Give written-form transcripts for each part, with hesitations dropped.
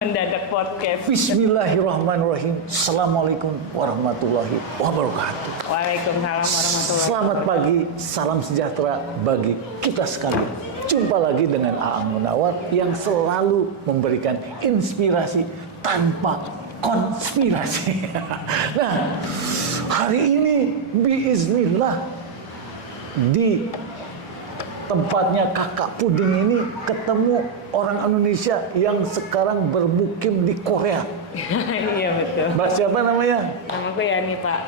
Mendadak podcast. Bismillahirrahmanirrahim. Assalamualaikum warahmatullahi wabarakatuh. Waalaikumsalam warahmatullahi Selamat pagi, salam sejahtera bagi kita sekalian. Jumpa lagi dengan Aang Munawar yang selalu memberikan inspirasi tanpa konspirasi. Nah, hari ini biiznillah di tempatnya Kakak Puding ini ketemu orang Indonesia yang sekarang bermukim di Korea. Iya betul. Mbak siapa namanya? Namaku Yani Pak.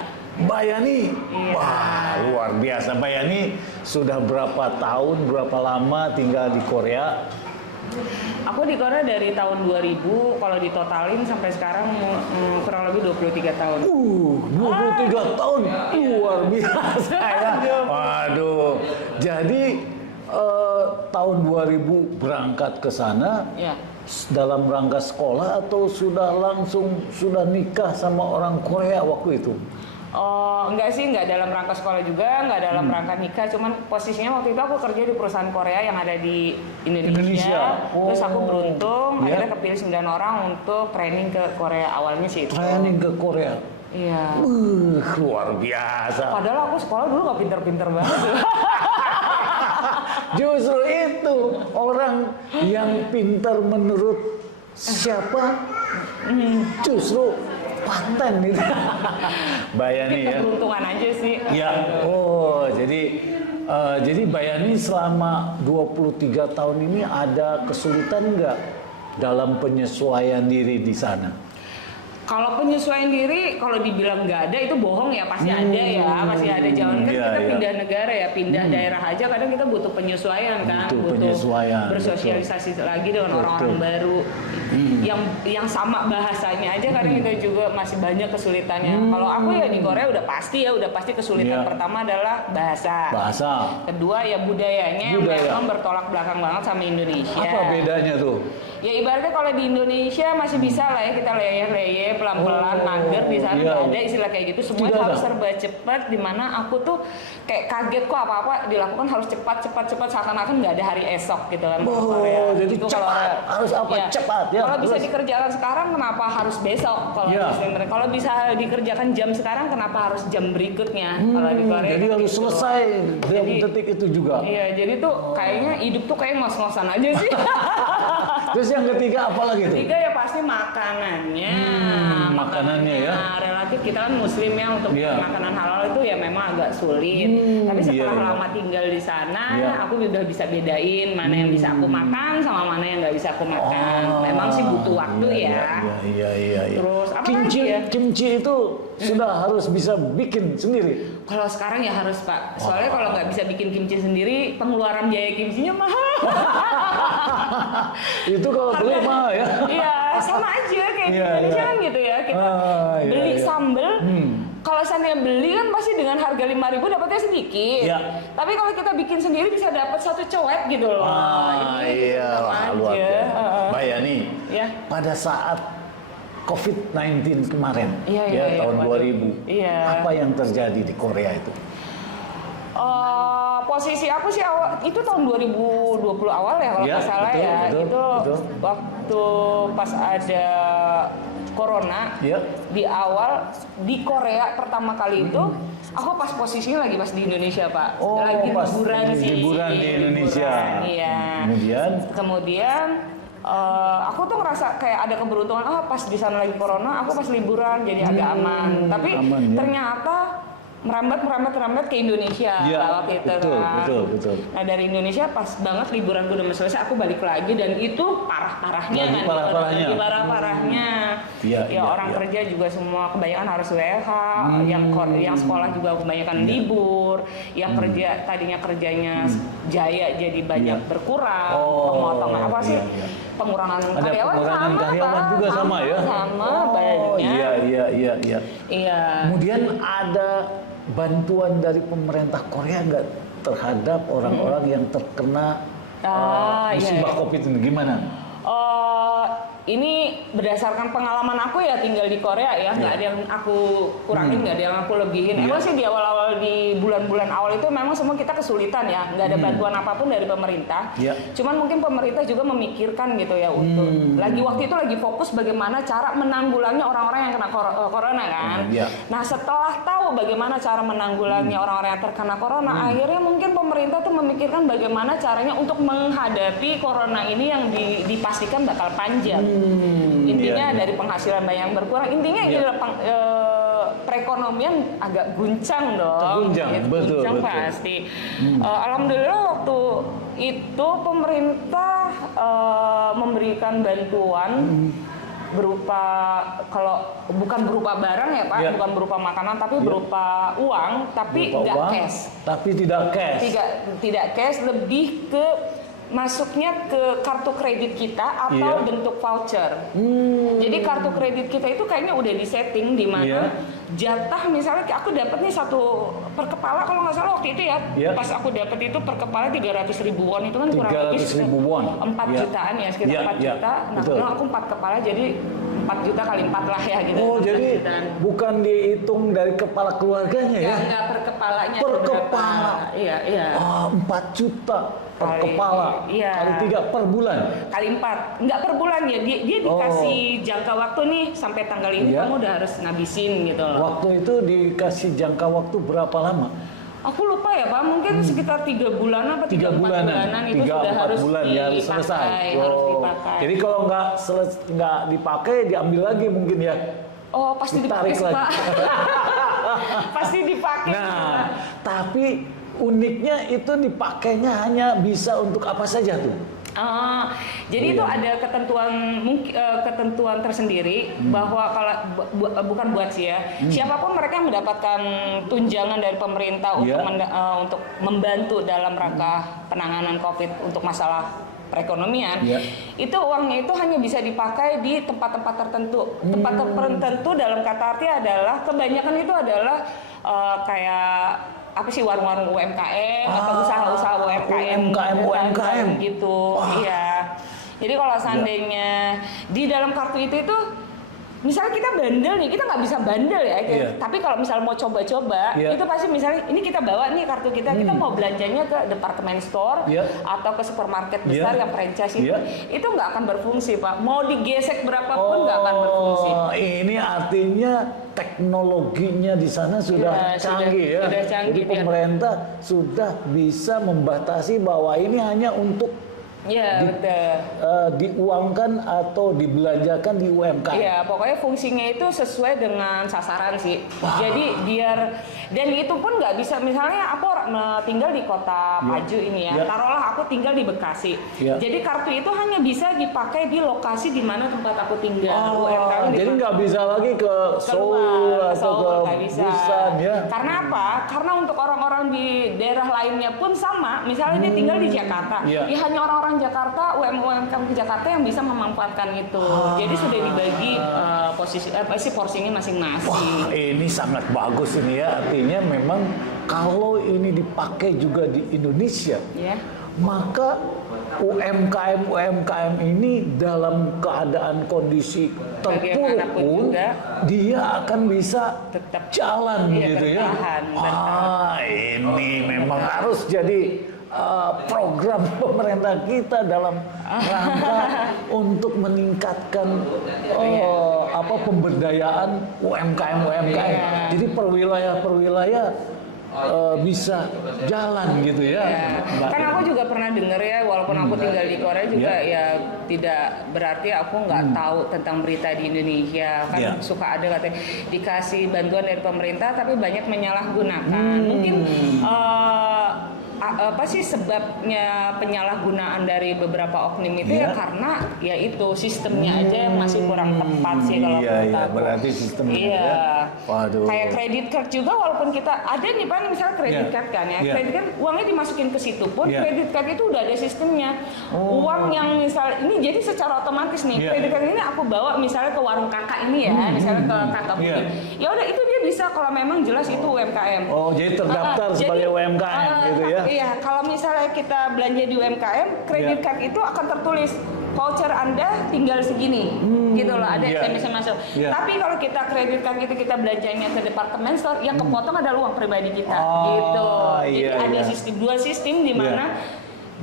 Mbak Yani. Iya. Wah, luar biasa. Mbak Yani sudah berapa tahun, berapa lama tinggal di Korea? Aku di Korea dari tahun 2000, kalau ditotalin sampai sekarang kurang lebih 23 tahun. 23 tahun. Luar biasa ya. Waduh. Jadi tahun 2000 berangkat ke sana. Ya. Dalam rangka sekolah atau sudah nikah sama orang Korea waktu itu? Oh, enggak sih, enggak dalam rangka sekolah juga, enggak dalam rangka nikah, cuman posisinya waktu itu aku kerja di perusahaan Korea yang ada di Indonesia. Oh. Terus aku beruntung, Ya. akhirnya kepilih 9 orang untuk training ke Korea, awalnya sih itu. Training ke Korea. Iya. Luar biasa. Padahal aku sekolah dulu gak pinter-pinter banget. Justru itu orang yang pintar menurut siapa justru paten gitu. Bayani ya. Keberuntungan aja sih. Ya. Oh, jadi Bayani selama 23 tahun ini ada kesulitan nggak dalam penyesuaian diri di sana? Kalau penyesuaian diri, kalau dibilang nggak ada itu bohong ya, pasti ada ya, pasti ada. Jangan kan Iya, kita iya. pindah negara ya, pindah daerah aja, kadang kita butuh penyesuaian kan, Butuh penyesuaian, bersosialisasi lagi dengan orang-orang Betul. baru, yang sama bahasanya aja kadang kita juga masih banyak kesulitannya. Kalau aku ya di Korea udah pasti kesulitan Iya. pertama adalah bahasa. Kedua ya budayanya yang memang bertolak belakang banget sama Indonesia. Apa bedanya tuh? Ya ibaratnya kalau di Indonesia masih bisa lah ya kita leyeh-leyeh pelan-pelan mager, di sana nggak ada istilah kayak gitu, semuanya Tidak harus ada. serba cepat, dimana aku tuh kayak kaget kok apa-apa dilakukan harus cepat seakan-akan nggak ada hari esok gitu kan. Jadi Itu cepat, harus apa cepat ya. Kalau bisa Terus? dikerjakan sekarang kenapa harus besok kalau Ya. kalau bisa dikerjakan jam sekarang kenapa harus jam berikutnya kalau di Korea Jadi kan harus gitu. selesai dalam Jadi- detik itu juga. Iya, jadi tuh kayaknya hidup tuh kayak ngos-ngosan aja sih. Terus yang ketiga apa lagi tuh? Ketiga ya pasti makanannya. Makanannya ya. Relatif kita kan muslim ya, untuk Iya. makanan halal itu ya memang agak sulit. Tapi setelah iya. lama tinggal di sana, Iya. aku udah bisa bedain mana yang bisa aku makan sama mana yang nggak bisa aku makan. Memang sih butuh waktu ya. Iya. Terus apa Kimchi, lagi ya? kimchi itu sudah harus bisa bikin sendiri. Kalau sekarang ya harus Pak. Soalnya kalau nggak bisa bikin kimchi sendiri, pengeluaran biaya kimchinya mahal. Itu kalau beli mah ya. Iya, sama aja kayak di Iya, Indonesia iya. kan gitu ya. Kita Iya, beli iya. sambel, kalau seandainya beli kan pasti dengan harga 5.000 dapatnya sedikit. Iya. Tapi kalau kita bikin sendiri bisa dapat satu coet gitu loh. Jadi Iya, sama wah, aja. luar biasa. Mbak Yani, Ya. pada saat COVID-19 kemarin, Iya, iya, iya, tahun waduh. 2000, Iya. apa yang terjadi di Korea itu? Posisi aku sih awal itu tahun 2020 awal ya kalau Iya, nggak salah betul, ya. betul. Waktu pas ada corona. Iya. Di awal di Korea pertama kali itu aku pas posisinya lagi pas di Indonesia Pak. Oh, Lagi pas liburan sih. liburan di Indonesia. Liburan, iya. Kemudian Aku tuh ngerasa kayak ada keberuntungan, pas di sana lagi corona, aku pas liburan jadi agak aman. Tapi aman, ya. ternyata merambat ke Indonesia Iya, waktu itu betul, kan. betul. Nah dari Indonesia pas banget liburan gue udah selesai, aku balik lagi dan itu parah-parahnya Lagi kan. parah-parahnya. Lagi parah-parahnya. Iya, Ya iya, orang iya. kerja juga semua kebanyakan harus WFH, yang sekolah juga kebanyakan libur, yang kerja tadinya kerjanya jaya jadi banyak berkurang, pemotongan apa sih? iya, iya. Pengurangan Ada karyawan pengurangan sama, karyawan Pak. juga sama ya? Sama Oh, banyak. iya. Iya. Kemudian ada bantuan dari pemerintah Korea nggak terhadap orang-orang yang terkena musibah iya. COVID ini gimana? ini berdasarkan pengalaman aku ya tinggal di Korea ya, nggak ada yang aku kurangin, nggak ada yang aku lebihin. Emang sih di awal-awal di bulan-bulan awal itu memang semua kita kesulitan ya, nggak ada bantuan apapun dari pemerintah. Cuman mungkin pemerintah juga memikirkan gitu ya untuk waktu itu lagi fokus bagaimana cara menanggulangi orang-orang yang kena corona kan. Nah setelah tahu bagaimana cara menanggulangi orang-orang yang terkena corona, akhirnya mungkin pemerintah tuh memikirkan bagaimana caranya untuk menghadapi corona ini yang dipastikan bakal panjang. Intinya dari penghasilan banyak yang berkurang. Intinya ini perekonomian agak guncang dong. Guncang pasti. Alhamdulillah waktu itu pemerintah memberikan bantuan berupa, kalau bukan berupa barang ya Pak, bukan berupa makanan, tapi berupa uang, tapi nggak cash. Tapi tidak cash. Tidak cash, lebih ke masuknya ke kartu kredit kita atau bentuk voucher. Jadi kartu kredit kita itu kayaknya udah disetting di mana jatah, misalnya aku dapatnya satu per kepala kalau nggak salah waktu itu ya. Pas aku dapat itu per kepala 300.000 won, itu kan kurang lebih 4 jutaan ya, sekitar 4 juta. Nah, kalau aku 4 kepala jadi 4 juta kali 4 lah ya gitu. Oh, jadi bukan dihitung dari kepala keluarganya ya? Enggak, per kepalanya. Per kepala? Iya. 4 juta per kepala, kali 3 per bulan? Kali 4, enggak per bulan ya, dia dikasih jangka waktu nih, sampai tanggal ini kamu udah harus ngabisin gitu loh. Waktu itu dikasih jangka waktu berapa lama? Aku lupa ya Pak, mungkin sekitar 3 bulan apa 3-4 bulanan itu sudah harus harus selesai. Harus dipakai. Jadi kalau nggak dipakai, diambil lagi mungkin ya? Oh, pasti dipakai Pak. Pasti dipakai. Nah, tapi uniknya itu dipakainya hanya bisa untuk apa saja tuh? Jadi itu ada ketentuan tersendiri bahwa kalau bukan buat sih ya, siapapun mereka yang mendapatkan tunjangan dari pemerintah untuk membantu dalam rangka penanganan COVID untuk masalah perekonomian, itu uangnya itu hanya bisa dipakai di tempat-tempat tertentu. Tempat-tempat tertentu dalam kata arti adalah kebanyakan itu adalah kayak apa sih, warung-warung UMKM atau usaha-usaha UMKM gitu. Iya. Jadi kalau seandainya di dalam kartu itu misalnya kita bandel nih, kita nggak bisa bandel ya. Tapi kalau misalnya mau coba-coba, itu pasti misalnya ini kita bawa nih kartu kita mau belanjanya ke department store atau ke supermarket besar yang franchise itu nggak akan berfungsi Pak. Mau digesek berapapun nggak akan berfungsi. Ini artinya teknologinya di sana sudah canggih ya. Sudah canggih. Jadi pemerintah sudah bisa membatasi bahwa ini hanya untuk diuangkan atau dibelanjakan di UMKM. Iya, pokoknya fungsinya itu sesuai dengan sasaran sih. Jadi dan itu pun nggak bisa, misalnya aku tinggal di kota Paju ini ya, taruhlah aku tinggal di Bekasi. Jadi kartu itu hanya bisa dipakai di lokasi di mana tempat aku tinggal. Jadi nggak bisa lagi ke Seoul atau ke Busan ya? Karena apa? Karena untuk orang-orang di daerah lainnya pun sama. Misalnya dia tinggal di Jakarta, ya hanya orang-orang Jakarta, UMKM ke Jakarta yang bisa memanfaatkan itu. Jadi sudah dibagi porsinya masing-masing. Wah, ini sangat bagus ini ya. Artinya memang kalau ini dipakai juga di Indonesia, maka UMKM ini dalam keadaan kondisi terpuruk pun dia akan bisa tetap jalan gitu ya. Ini memang harus jadi program pemerintah kita dalam rangka untuk meningkatkan pemberdayaan UMKM. Jadi per wilayah bisa jalan gitu ya. Kan aku juga pernah dengar ya, walaupun aku tinggal di Korea juga ya tidak berarti aku nggak tahu tentang berita di Indonesia. Kan suka ada katanya dikasih bantuan dari pemerintah tapi banyak menyalahgunakan. Mungkin apa sih sebabnya penyalahgunaan dari beberapa oknum itu ya karena ya itu sistemnya aja yang masih kurang tepat sih kalau menurut aku. Berarti sistemnya Waduh. Kayak kredit card juga, walaupun kita ada nih Pak, misalnya kredit card kan ya, kredit card uangnya dimasukin ke situ pun kredit card itu udah ada sistemnya. Uang yang misal ini jadi secara otomatis nih kredit card ini aku bawa misalnya ke warung kakak ini ya, misalnya ke kakak Budi. Ya udah itu dia bisa kalau memang jelas itu UMKM. Oh, jadi terdaftar sebagai UMKM gitu ya. Iya, kalau misalnya kita belanja di UMKM, kredit card itu akan tertulis voucher Anda tinggal segini, gitu loh, ada Iya. SMS masuk. Iya. Tapi kalau kita kredit card itu kita belanjanya ke departemen store, yang kepotong adalah uang pribadi kita, Oh, gitu. Jadi iya, ada iya. dua sistem di mana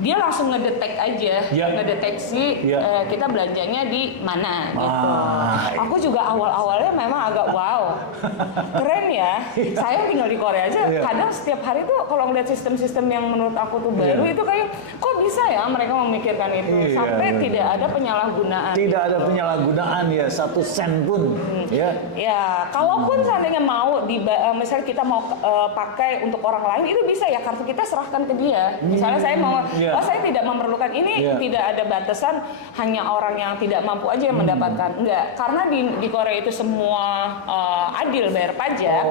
dia langsung ngedetek aja, ngedeteksi kita belanjanya di mana gitu. Aku juga awal-awalnya memang agak wow, keren ya. Saya tinggal di Korea aja, kadang setiap hari tuh kalau ngeliat sistem-sistem yang menurut aku tuh baru itu kayak kok bisa ya mereka memikirkan itu sampai tidak ada penyalahgunaan. Tidak ada penyalahgunaan ya, 1 sen pun. Ya, kalaupun seandainya mau misalnya kita mau pakai untuk orang lain itu bisa ya, kartu kita serahkan ke dia. Misalnya saya mau saya tidak memerlukan ini, tidak ada batasan hanya orang yang tidak mampu aja yang mendapatkan. Enggak, karena di Korea itu semua adil bayar pajak.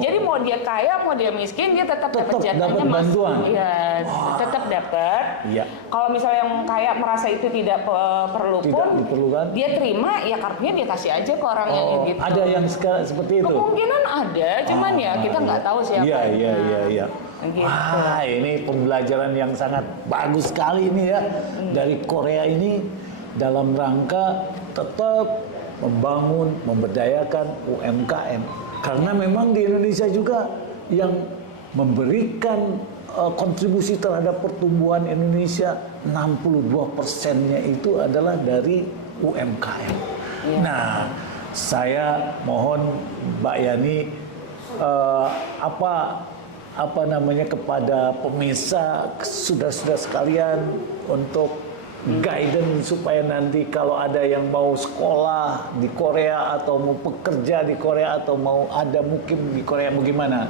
Jadi mau dia kaya, mau dia miskin, dia tetap dapat jatahnya bantuan. Iya, tetap dapat. Kalau misalnya yang kaya merasa itu tidak perlu pun, dia terima, ya kartunya dia kasih aja ke orang yang gitu. Ada yang seperti itu? Kemungkinan ada, cuman ya kita nggak tahu siapa. Iya. Gitu. Wah, ini pembelajaran yang sangat bagus sekali ini ya dari Korea ini dalam rangka tetap membangun, memberdayakan UMKM. Karena memang di Indonesia juga yang memberikan kontribusi terhadap pertumbuhan Indonesia 62%-nya itu adalah dari UMKM. Nah, saya mohon Mbak Yani apa namanya kepada pemirsa saudara-saudara sekalian untuk guidance supaya nanti kalau ada yang mau sekolah di Korea atau mau bekerja di Korea atau mau ada mukim di Korea bagaimana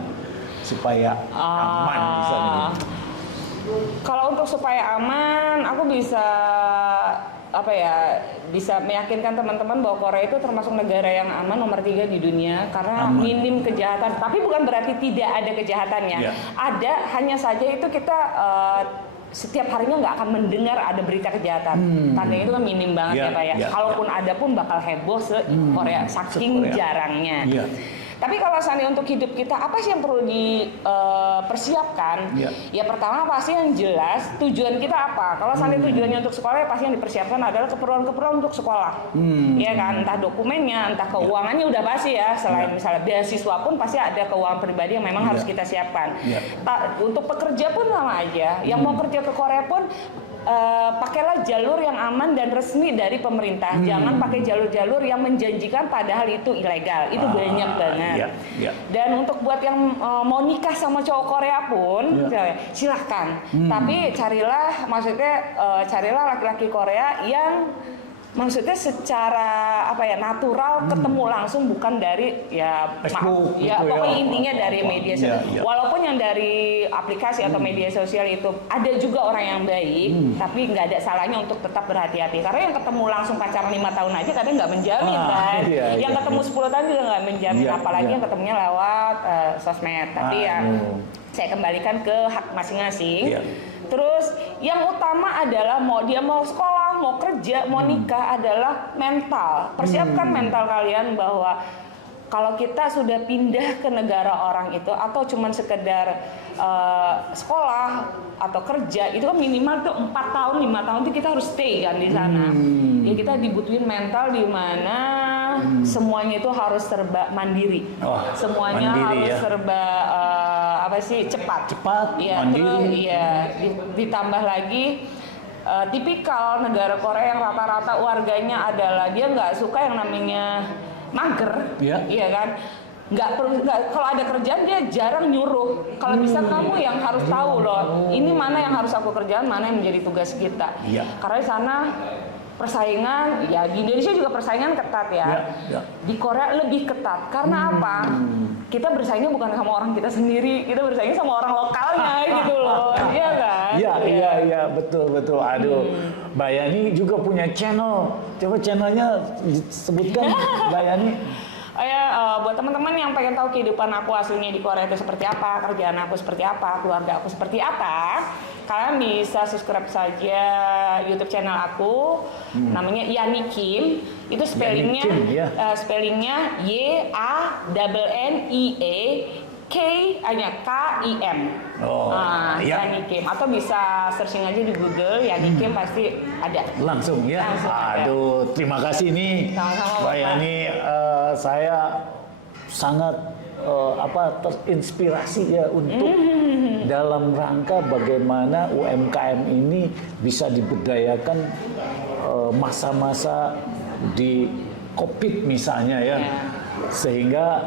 supaya aman misalnya. Kalau untuk supaya aman, aku bisa bisa meyakinkan teman-teman bahwa Korea itu termasuk negara yang aman nomor 3 di dunia karena minim kejahatan. Tapi bukan berarti tidak ada kejahatannya. Ada, hanya saja itu kita setiap harinya nggak akan mendengar ada berita kejahatan. Tandanya itu kan minim banget ya Pak ya. Kalaupun ada pun bakal heboh se-Korea, saking jarangnya. Tapi kalau seandainya untuk hidup kita, apa sih yang perlu dipersiapkan? Ya pertama pasti yang jelas tujuan kita apa. Kalau seandainya tujuannya untuk sekolah, ya pasti yang dipersiapkan adalah keperluan-keperluan untuk sekolah. Ya kan, entah dokumennya, entah keuangannya udah pasti ya. Selain misalnya beasiswa pun pasti ada keuangan pribadi yang memang harus kita siapkan. Untuk pekerja pun sama aja. Yang mau kerja ke Korea pun pakailah jalur yang aman dan resmi dari pemerintah. Jangan pakai jalur-jalur yang menjanjikan padahal itu ilegal. Itu banyak banget. Dan untuk buat yang mau nikah sama cowok Korea pun, silahkan. Tapi carilah laki-laki Korea yang maksudnya secara natural ketemu langsung, bukan dari Facebook, pokoknya intinya dari media sosial. Walaupun yang dari aplikasi atau media sosial itu ada juga orang yang baik, tapi nggak ada salahnya untuk tetap berhati-hati. Karena yang ketemu langsung pacaran 5 tahun aja kadang nggak menjamin kan. Yang ketemu 10 tahun juga nggak menjamin, apalagi yang ketemunya lewat sosmed. Tapi saya kembalikan ke hak masing-masing. Terus yang utama adalah mau sekolah, mau kerja, mau nikah adalah mental. Persiapkan mental kalian bahwa kalau kita sudah pindah ke negara orang itu atau cuman sekedar sekolah atau kerja, itu kan minimal tuh 4 tahun, 5 tahun itu kita harus stay kan di sana. Ya kita dibutuhin mental di mana semuanya itu harus serba mandiri. Semuanya harus serba cepat. Ya, mandiri. Ditambah lagi tipikal negara Korea yang rata-rata warganya adalah dia nggak suka yang namanya mager, iya kan? Kalau ada kerjaan dia jarang nyuruh. Kalau bisa kamu yang harus tahu loh, ini mana yang harus aku kerjakan, mana yang menjadi tugas kita. Karena di sana persaingan, ya di Indonesia juga persaingan ketat ya. Di Korea lebih ketat. Karena apa? Kita bersaingnya bukan sama orang kita sendiri, kita bersaingnya sama orang lokalnya gitu loh. Iya kan? Iya, betul. Aduh, Mbak Yani juga punya channel. Coba channelnya sebutkan, Mbak Yani. Buat teman-teman yang pengen tahu kehidupan aku aslinya di Korea itu seperti apa, kerjaan aku seperti apa, keluarga aku seperti apa, kalian bisa subscribe saja YouTube channel aku, namanya Yani Kim. Itu spellingnya, spellingnya YANNIE KIM. Oh, ya. Yani Kim, atau bisa searching aja di Google Yani Kim, pasti ada. Langsung ya. Langsung ada. Aduh, terima kasih nih, Sama-sama, Mbak Bapak. Yani. Saya sangat terinspirasi ya untuk dalam rangka bagaimana UMKM ini bisa diberdayakan masa-masa di COVID misalnya ya. Sehingga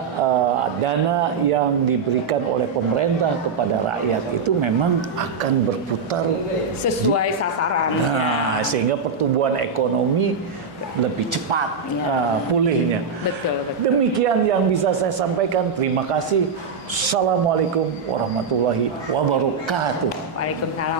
dana yang diberikan oleh pemerintah kepada rakyat itu memang akan berputar Sesuai sasaran. Nah, sehingga pertumbuhan ekonomi lebih cepat pulihnya. Betul, betul. Demikian yang bisa saya sampaikan. Terima kasih. Assalamualaikum warahmatullahi wabarakatuh. Waalaikumsalam.